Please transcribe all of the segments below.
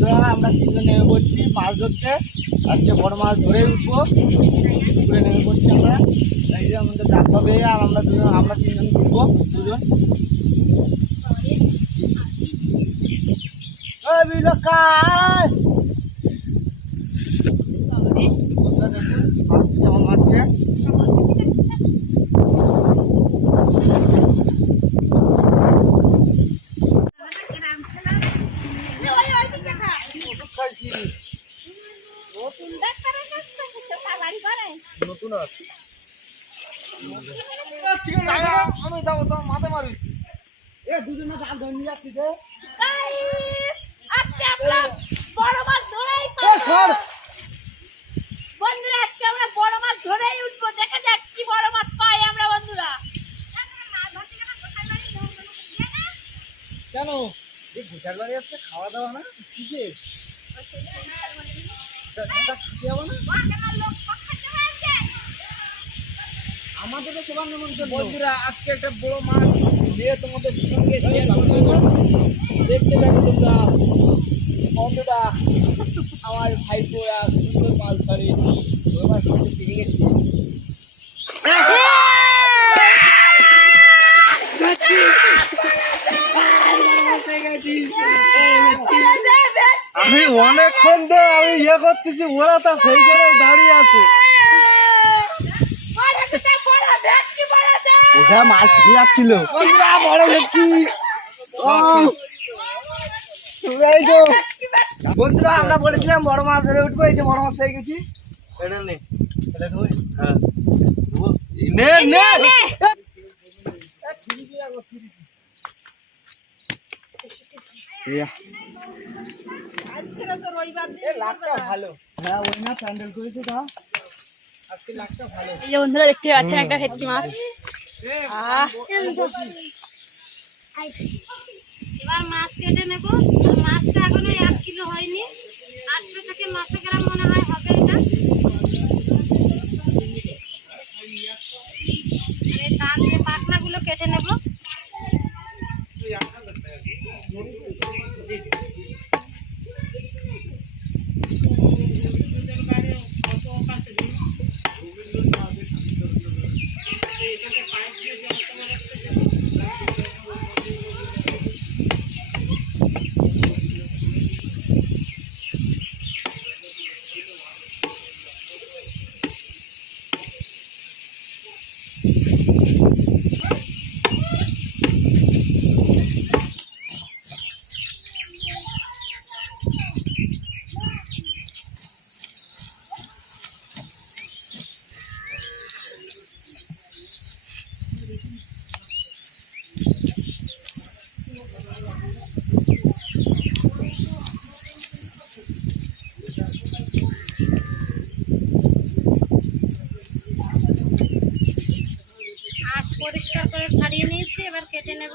বন্ধুরা, আমরা তিনজন নেমে পড়ছি মাছ ধরতে। আজকে বড় মাছ ধরে উঠবো। পুকুরে নেমে পড়ছি আমরা। এই যে আমাদের ডাক হবে আর আমরা দুজন, আমরা তিনজন ঘুরবো দুজন। মাছ কেমন মারছে নতুন আছে আমি যাব এ দুজনে জাল ধরে নিয়ে মাছ ধরেই বন্ধুরা আজকে আমরা বড় মাছ ধরেই উঠবো দেখা যাক কি বড় মাছ পাই আমরা বন্ধুরা কেন? এই ঘুষার বাড়ি আসছে খাওয়া দাওয়া না? কিসে খেতে আমাদের তো সবার নিমন্ত্রণ। বন্ধুরা, আজকে একটা বড় মাছ নিয়ে তোমাদের সঙ্গে শেয়ার দেখতে দেখো তোমরা। বন্ধুরা, আমার ভাইপো এক সুন্দর মাছ ধরে। মাছ ধরে পেয়ে গেছে আমি অনেকক্ষণ ধরে আমি ইয়ে করতেছি ওরা তো সেইখানে দাঁড়িয়ে আছে। ওটা মাছ দিয়ে বন্ধুরা বড় তো বন্ধুরা আমরা বলেছিলাম বড় মাছ ধরে উঠবো এই যে বড় মাছ পেয়ে গেছি। এটা নে হ্যাঁ। নে নে লাখটা ভালো। হ্যাঁ ওই না প্যান্ডেল করেছে তা আজকে লাখটা ভালো। এই যে বন্ধুরা দেখতে পাচ্ছেন একটা ভেটকি মাছ। এবার মাছ কেটে নেব। মাছটা এখনও এক কিলো হয়নি। আটশো থেকে নশো গ্রাম মনে হয় হবে এটা। আর এই পাখনাগুলো কেটে নেব। 六八六我说八四零五五六六三 ছাড়িয়ে নিয়েছি এবার কেটে নেব।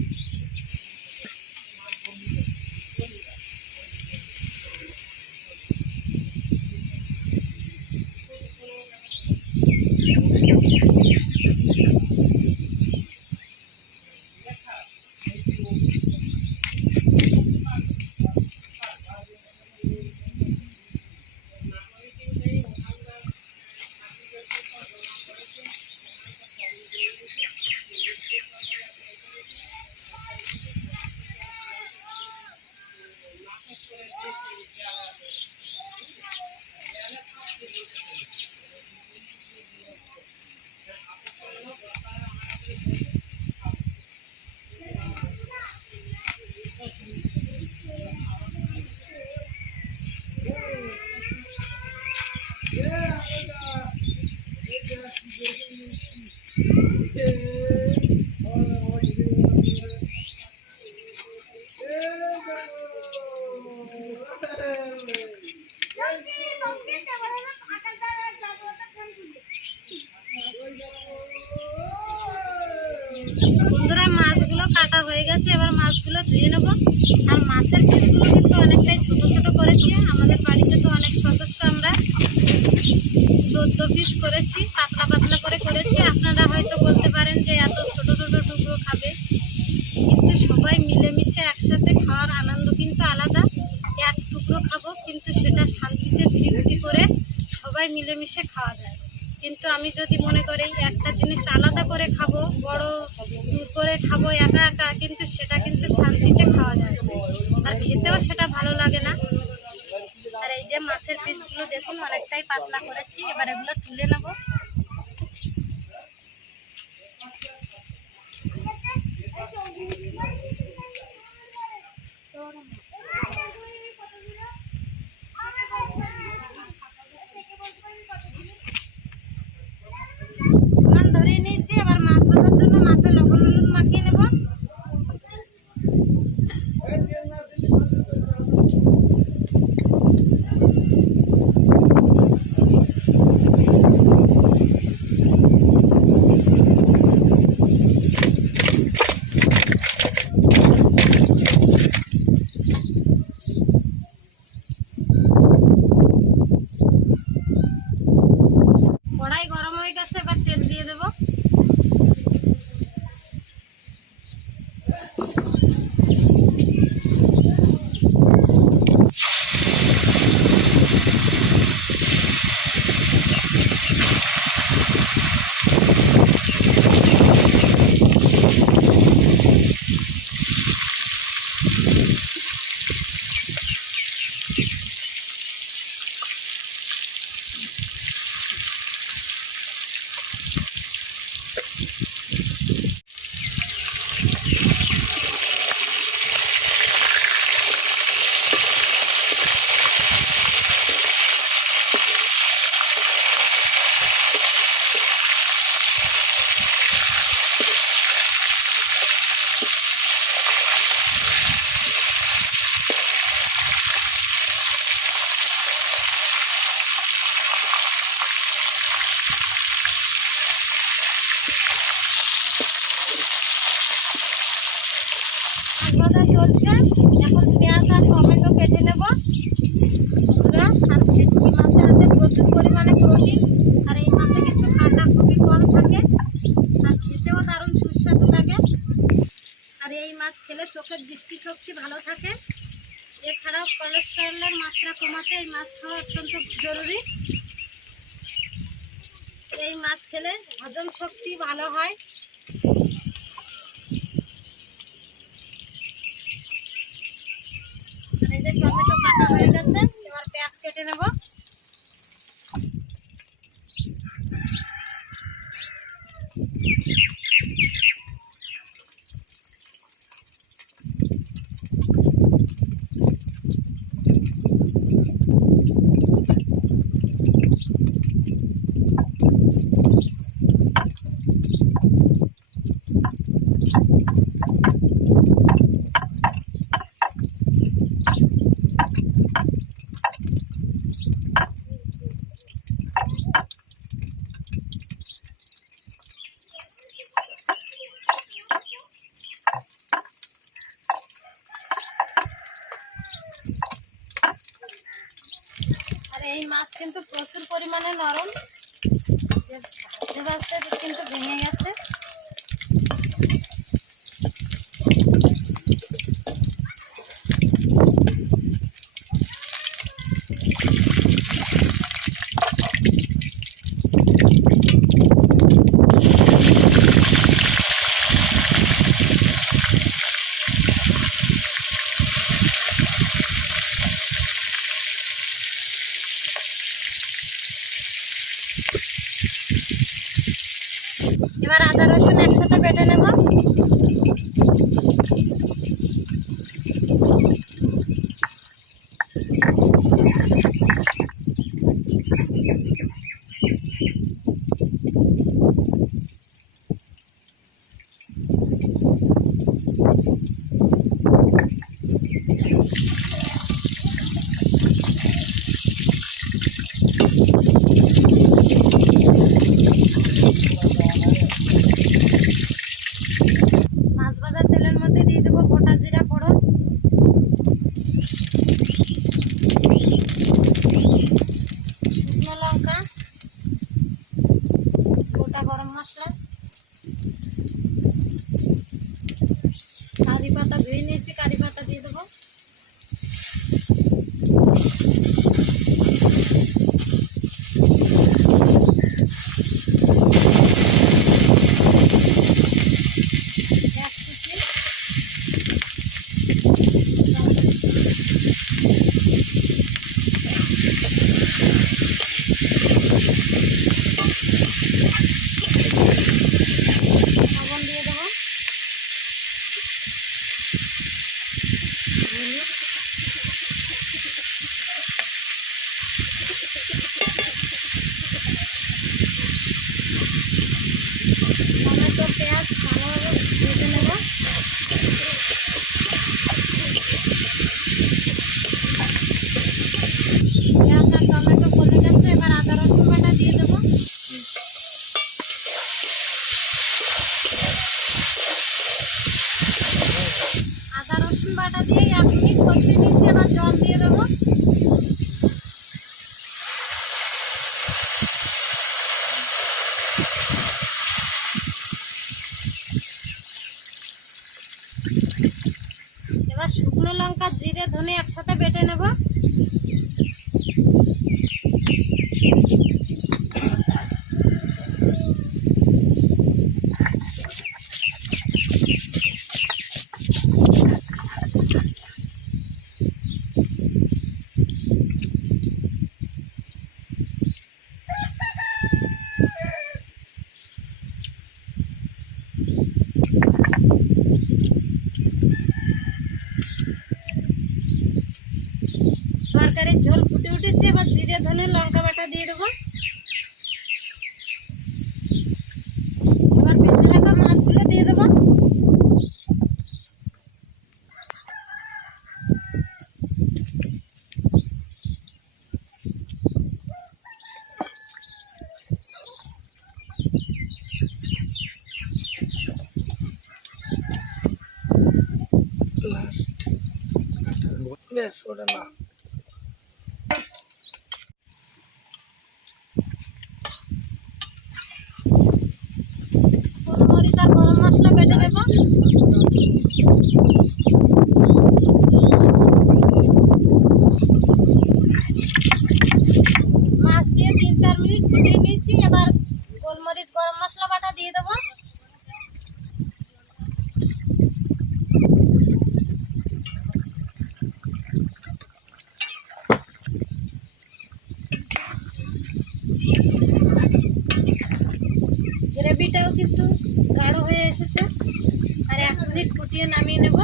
সবাই মিলেমিশে খাওয়া যায়। কিন্তু আমি যদি মনে করি একটা জিনিস আলাদা করে খাব, বড় করে খাব একা একা, কিন্তু সেটা কিন্তু শান্তিতে খাওয়া যায়। আর খেতেও সেটা ভালো লাগে না। আর এই যে মাছের পিসগুলো দেখুন, অনেকটাই পাতলা করেছি। এবার এগুলো ভালো থাকে। এছাড়াও কোলেস্টেরলের মাত্রা কমাতে এই মাছ খাওয়া অত্যন্ত জরুরি। এই মাছ খেলে হজম শক্তি ভালো হয়। এই যে টমেটো কাটা হয়ে গেছে, এবার পেঁয়াজ কেটে নেব। Thank you. বেশ ওটা না। গরম মশলা বেটে দেবো মাছ দিয়ে তিন চার মিনিট ফুটিয়ে নিয়েছি এবার গোলমরিচ গরম মশলা বাটা দিয়ে দেবো গ্রেভিটাও কিন্তু গাঢ় হয়ে এসেছে আর এক মিনিট ফুটিয়ে নামিয়ে নেব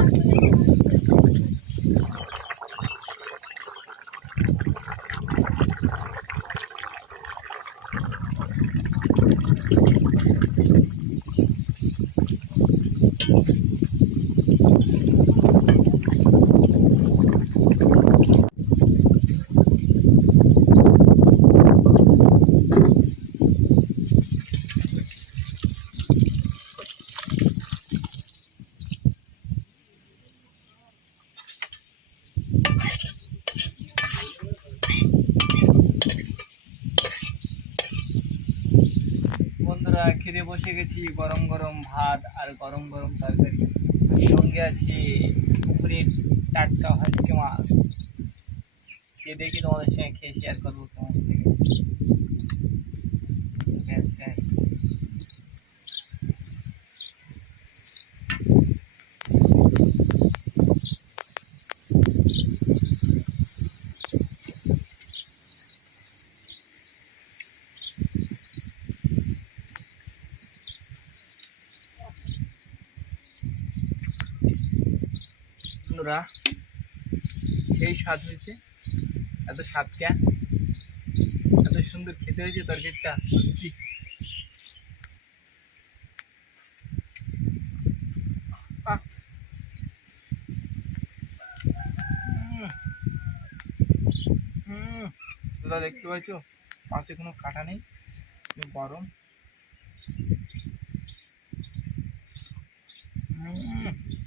বন্ধুরা খেতে বসে গেছি গরম গরম ভাত আর গরম গরম তরকারি। সঙ্গে আছে পুকুরের টাটকা হটকে মাছ। দেখি তোমাদের সঙ্গে খেয়ে শেয়ার করব তোমার থেকে বন্ধুরা সেই স্বাদ হয়েছে এত স্বাদটা, এত সুন্দর খেতে হয়েছে তরকারিটা, সত্যি। উম। দেখতে পাচ্ছ, পাশে কোনো কাটা নেই গরম উম।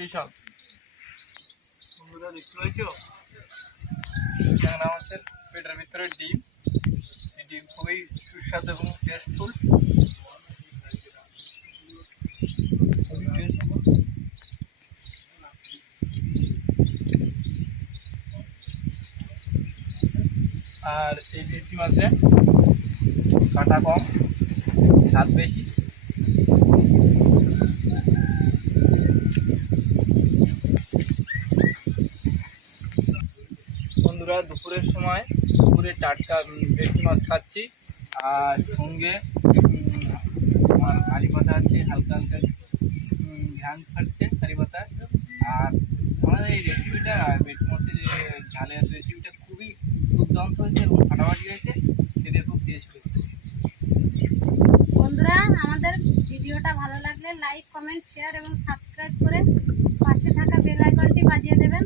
এই সব। বন্ধুরা, দেখতে পাচ্ছ? এখানে আমাদের পেটের ভিতরে ডিম। এই ডিম খুবই সুস্বাদু এবং টেস্টফুল আর এই ভেটকি মাছে কাটা কম, স্বাদ বেশি। বন্ধুরা দুপুরের সময় দুপুরে টাটকা ভেটকি মাছ খাচ্ছি। আর সঙ্গে আমার পাতা আছে, হালকা হালকা ঘ্রাণ ছাড়ছে কারি পাতা আর আমাদের এই রেসিপিটা ভেটকি মাছের যে ঝালের রেসিপিটা খুবই দুর্দান্ত হয়েছে এবং ফাটাফাটি হয়েছে। খেতে খুব টেস্ট হয়েছে। বন্ধুরা, আমাদের ভিডিওটা ভালো লাগলে লাইক কমেন্ট শেয়ার এবং সাবস্ক্রাইব করে পাশে থাকা বেল আইকনটি বাজিয়ে দেবেন।